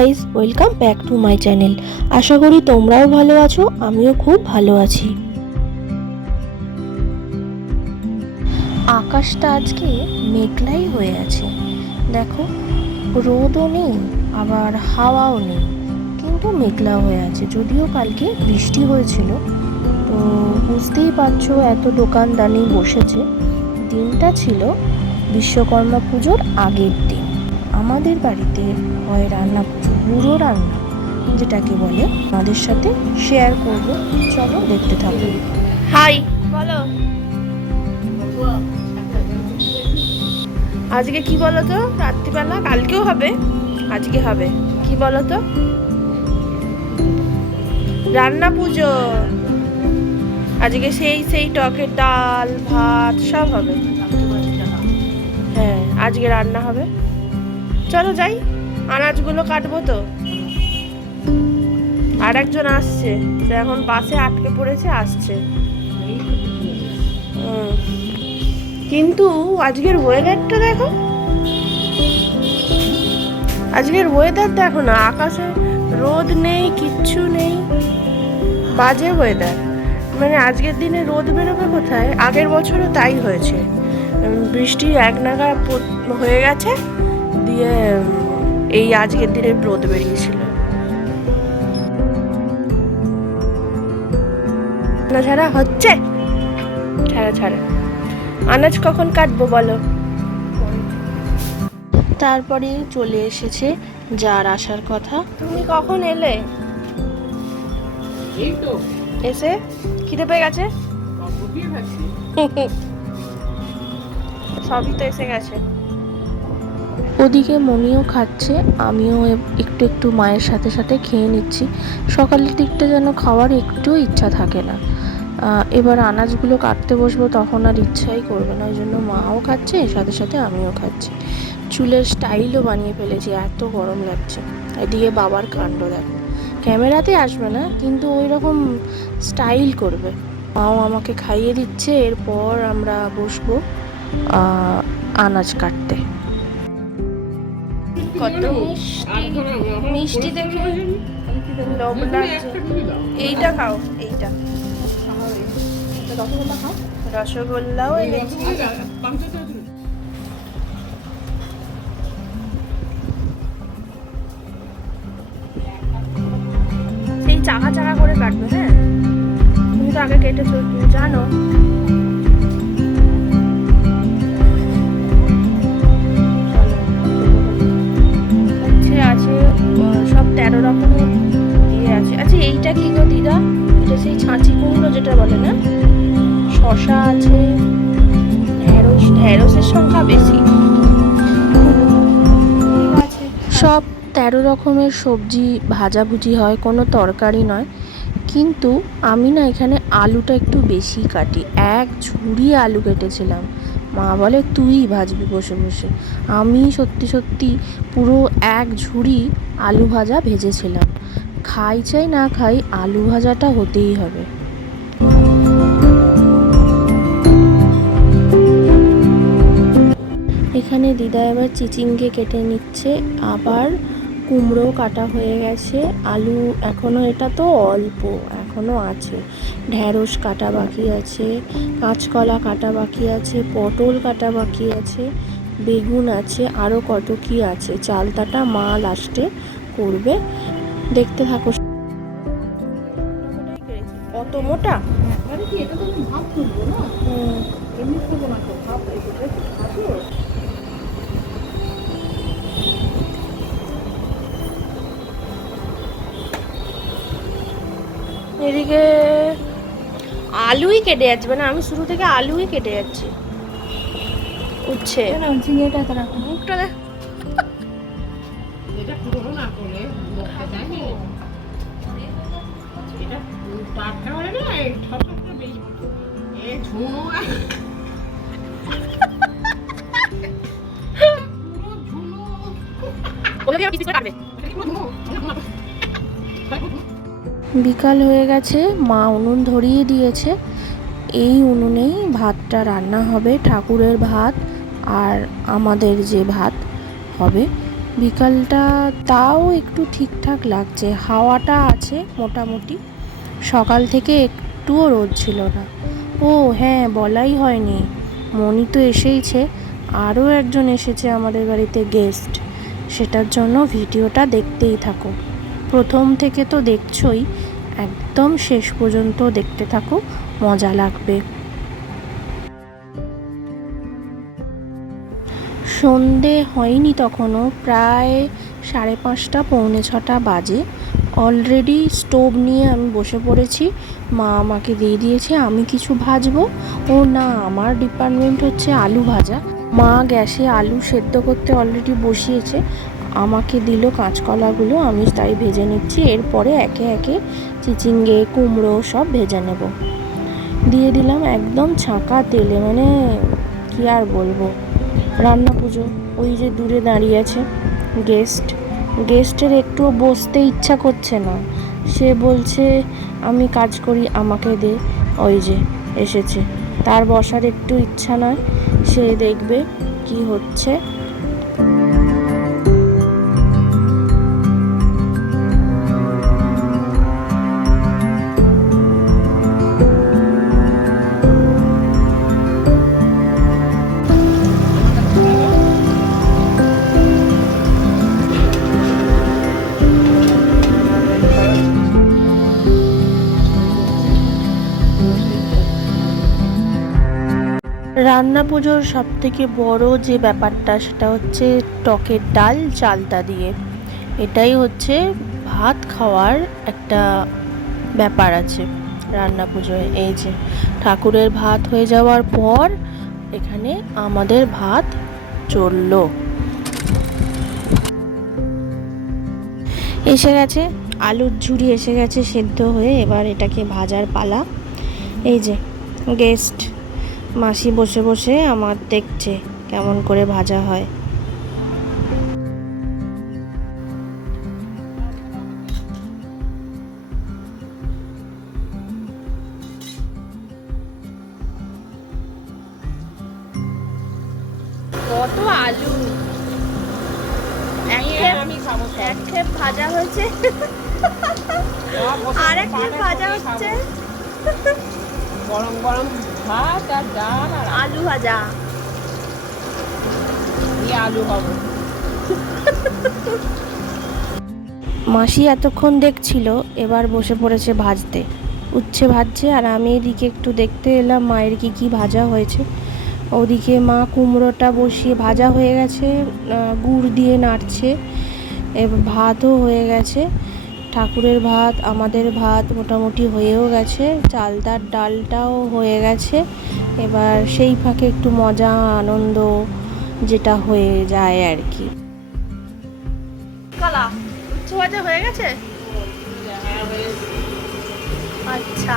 Guys, welcome back to my channel. আশা করি তোমরাও ভালো আছো, আমিও খুব ভালো আছি। আকাশটা আজকে মেঘলাই হয়ে আছে, দেখো, রোদও নেই আবার হাওয়াও নেই, কিন্তু মেঘলা হয়ে আছে। যদিও কালকে বৃষ্টি হয়েছিল, তো বুঝতেই পারছো এত দোকানদানি বসেছে। দিনটা ছিল বিশ্বকর্মা পুজোর আগের দিন। আমাদের বাড়িতে হয় রান্না পুজো, বুড়ো রান্না যেটাকে বলে, আমাদের সাথে শেয়ার করব। চলো দেখতে থাকো। হাই বলো, আজকে কি বলো তো? রাত্রিবেলা কালকেও হবে, আজকে হবে কি বলো তো? রান্না পুজো। আজকে সেই টকের ডাল ভাত সব হবে। হ্যাঁ, আজকে রান্না হবে। চলো যাই, আনাজগুলো কাটবো তো। আর একজন আসছে, সে এখন বাসে আটকে পড়েছে, আসছে। কিন্তু আজকের ওয়েদারটা দেখো, আজকের ওয়েদার দেখো না, আকাশে রোদ নেই, কিচ্ছু নেই, বাজে ওয়েদার। মানে আজকের দিনে রোদ বেরোবে কোথায়? আগের বছরও তাই হয়েছে, বৃষ্টি এক নাগা হয়ে গেছে, দিয়ে এই আজকের দিনে রোদ বেরিয়েছিল। ছাড়া হচ্ছে, ছাড়া আনাজ কখন কাটবো বলো? তারপরে চলে এসেছে যার আসার কথা। তুমি কখন এলে? এসে খিদে পেয়ে গেছে, সবই তো এসে গেছে। ওদিকে মনিও খাচ্ছে, আমিও একটু একটু মায়ের সাথে সাথে খেয়ে নিচ্ছি। সকালের দিকটা যেন খাওয়ার একটু ইচ্ছা থাকে না। এবার আনাজগুলো কাটতে বসবো, তখন আর ইচ্ছাই করবে না, ওই জন্য মাও খাচ্ছে, সাথে সাথে আমিও খাচ্ছি। চুলের স্টাইলও বানিয়ে ফেলেছি, এত গরম লাগছে। এদিকে বাবার কাণ্ড দেখো, ক্যামেরাতে আসবে না কিন্তু ওই রকম স্টাইল করবে। মাও আমাকে খাইয়ে দিচ্ছে, এরপর আমরা বসবো আনাজ কাটতে। কত মিষ্টি দেখে লোভ লাগছে। এইটা খাও, এইটা রসগোল্লাও এনেছি। সেই চাকা চাকা করে কাটবে। হ্যাঁ, তুমি তো আগে কেটেছো, তুমি জানো। আছে সব 13 রকমের ইয়ে আছে। আচ্ছা এইটা কি গো দিদা? এটা সেই ছাঁচি কুমড়ো যেটা বলে না? শশা আছে, ঢেঁড়সের সংখ্যা বেশি। সব 13 রকমের সবজি ভাজাভুজি হয়, কোনো তরকারি নয়। কিন্তু আমি না এখানে আলুটা একটু বেশি কাটি, এক ঝুড়ি আলু কেটেছিলাম। মা বলে তুই ভাজবি বসে বসে। আমি সত্যি সত্যি পুরো এক ঝুড়ি আলু ভাজা ভেজেছিলাম। খাই চাই না খাই, আলু ভাজাটা হতেই হবে। এখানে দিদা এবার চিচিঙ্গে কেটে নিচ্ছে, আবার কুমড়ো কাটা হয়ে গেছে, আলু এখনও, এটা তো অল্প এখনও আছে, ঢেঁড়স কাটা বাকি আছে, কাঁচকলা কাটা বাকি আছে, পটল কাটা বাকি আছে, বেগুন আছে, আরও কত কি আছে। চালতাটা মা লাস্টে করবে, দেখতে থাকো। অত মোটা এদিকে আলুই কেটে যাচ্ছে, মানে আমি শুরু থেকে আলুই কেটে যাচ্ছি। উঠছে মুখটা দেখ। বিকাল হয়ে গেছে, মা উনুন ধরিয়ে দিয়েছে। এই উনুনেই ভাতটা রান্না হবে, ঠাকুরের ভাত আর আমাদের যে ভাত হবে বিকালটা তাও একটু ঠিকঠাক লাগছে, হাওয়াটা আছে মোটামুটি। সকাল থেকে একটুও রোদ ছিল না। ও হ্যাঁ, বলাই হয়নি, মনি তো এসেইছে, আরও একজন এসেছে আমাদের বাড়িতে গেস্ট। সেটার জন্য ভিডিওটা দেখতেই থাকো, প্রথম থেকে তো দেখছোই, একদম শেষ পর্যন্ত দেখতে থাকো, মজা লাগবে। সন্ধে হয়নি তখনও, প্রায় 5:30 পৌনে 6টা বাজে। অলরেডি স্টোভ নিয়ে আমি বসে পড়েছি, মা আমাকে দিয়ে দিয়েছে আমি কিছু ভাজবো। ও না, আমার ডিপার্টমেন্ট হচ্ছে আলু ভাজা। মা গ্যাসে আলু সেদ্ধ করতে অলরেডি বসিয়েছে, আমাকে দিল কাঁচকলাগুলো, আমি তাই ভেজে নিচ্ছি। এরপরে একে একে চিচিঙ্গে কুমড়ো সব ভেজে নেব। দিয়ে দিলাম একদম ছাঁকা তেলে, মানে কি আর বলবো। রান্না পুজো, ওই যে দূরে দাঁড়িয়ে আছে গেস্টের একটুও বসতে ইচ্ছা করছে না, সে বলছে আমি কাজ করি আমাকে দে। ওই যে এসেছে, তার বসার একটু ইচ্ছা নয়, সে দেখবে কি হচ্ছে। রান্না পুজোর সব থেকে বড় যে ব্যাপারটা সেটা হচ্ছে টকের ডাল চালতা দিয়ে। এটাই হচ্ছে ভাত খাওয়ার একটা ব্যাপার আছে রান্না পুজোয়। এই যে ঠাকুরের ভাত হয়ে যাওয়ার পর এখানে আমাদের ভাত চললো। এসে গেছে আলুর ঝুড়ি, এসে গেছে সেদ্ধ হয়ে, এবার এটাকে ভাজার পালা। এই যে গেস্ট মাসি বসে বসে আমার দেখছে কেমন করে ভাজা হয়। কত আলু, এক খেপ ভাজা হয়েছে, আর এক খেপ ভাজা হচ্ছে। গরম গরম ভাত আর ডাল আর আলু ভাজা, আলু হবে। মাসি এতক্ষণ দেখছিল, এবার বসে পড়েছে ভাজতে, উচ্ছে ভাজছে, আর আমি এদিকে একটু দেখতে এলাম মায়ের কি কি ভাজা হয়েছে। ওদিকে মা কুমড়োটা বসিয়ে ভাজা হয়ে গেছে, গুড় দিয়ে নাড়ছে, ভাতও হয়ে গেছে। ঠাকুরের ভাত, আমাদের ভাত মোটামুটি হয়েও গেছে, চালতার ডালটাও হয়ে গেছে। এবার সেই ফাঁকে একটু মজা আনন্দ যেটা হয়ে যায় আর কি। কালা উচ্ছে ভাজা হয়ে গেছে, আচ্ছা।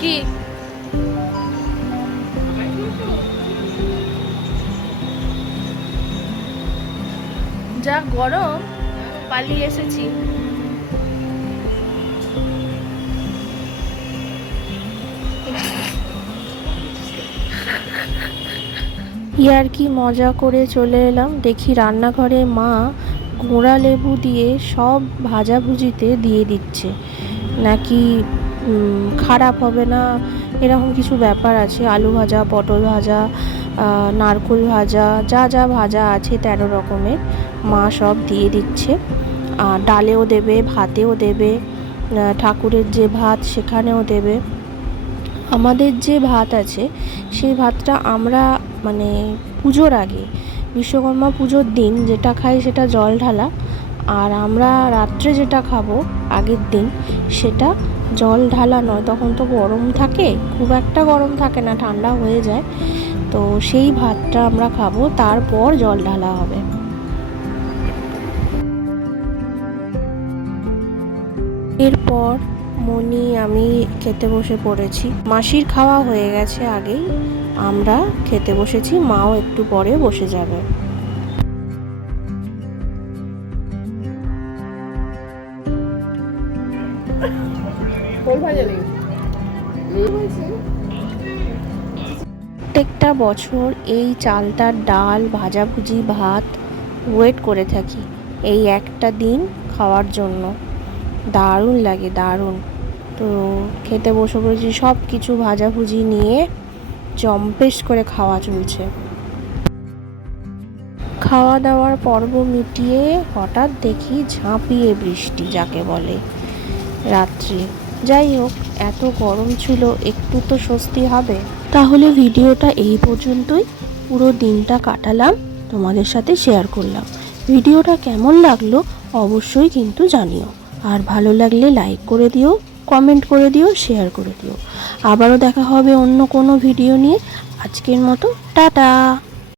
কি যা গরম, পালিয়ে এসেছি। ইয়ার কি মজা করে চলে এলাম, দেখি রান্নাঘরে মা গোঁড়া লেবু দিয়ে সব ভাজাভুজিতে দিয়ে দিচ্ছে, নাকি খারাপ হবে না এরকম কিছু ব্যাপার আছে। আলু ভাজা, পটল ভাজা, নারকোল ভাজা, যা যা ভাজা আছে 13 রকমের মা সব দিয়ে দিচ্ছে। ডালেও দেবে, ভাতেও দেবে, ঠাকুরের যে ভাত সেখানেও দেবে। আমাদের যে ভাত আছে সেই ভাতটা আমরা মানে পুজোর আগে, বিশ্বকর্মা পুজোর দিন যেটা খাই সেটা জল ঢালা, আর আমরা রাত্রে যেটা খাবো আগের দিন সেটা জল ঢালা নয়, তখন তো গরম থাকে, খুব একটা গরম থাকে না, ঠান্ডা হয়ে যায়, তো সেই ভাতটা আমরা খাবো, তারপর জল ঢালা হবে। এরপর মনি আমি খেতে বসে পড়েছি, মাসির খাওয়া হয়ে গেছে আগেই, আমরা খেতে বসেছি, মাও একটু পরে বসে যাবে। প্রত্যেকটা বছর এই চালতার ডাল ভাজাভুজি ভাত ওয়েট করে থাকি এই একটা দিন খাওয়ার জন্য। দারুণ লাগে, দারুণ। তো খেতে বসে পড়েছি, সব কিছু ভাজাভুজি নিয়ে জম্পেশ করে খাওয়া চলছে। খাওয়া দাওয়ার পর্ব মিটিয়ে হঠাৎ দেখি ঝাঁপিয়ে বৃষ্টি, যাকে বলে রাত্রি। যাই হোক, এত গরম ছিল, একটু তো স্বস্তি হবে। তাহলে ভিডিওটা এই পর্যন্তই। পুরো দিনটা কাটালাম, তোমাদের সাথে শেয়ার করলাম। ভিডিওটা কেমন লাগলো অবশ্যই কিন্তু জানিও। আর ভালো লাগলে লাইক করে দিও, কমেন্ট করে দিও, শেয়ার করে দিও। আবারও দেখা হবে অন্য কোনো ভিডিও নিয়ে। আজকের মতো টাটা।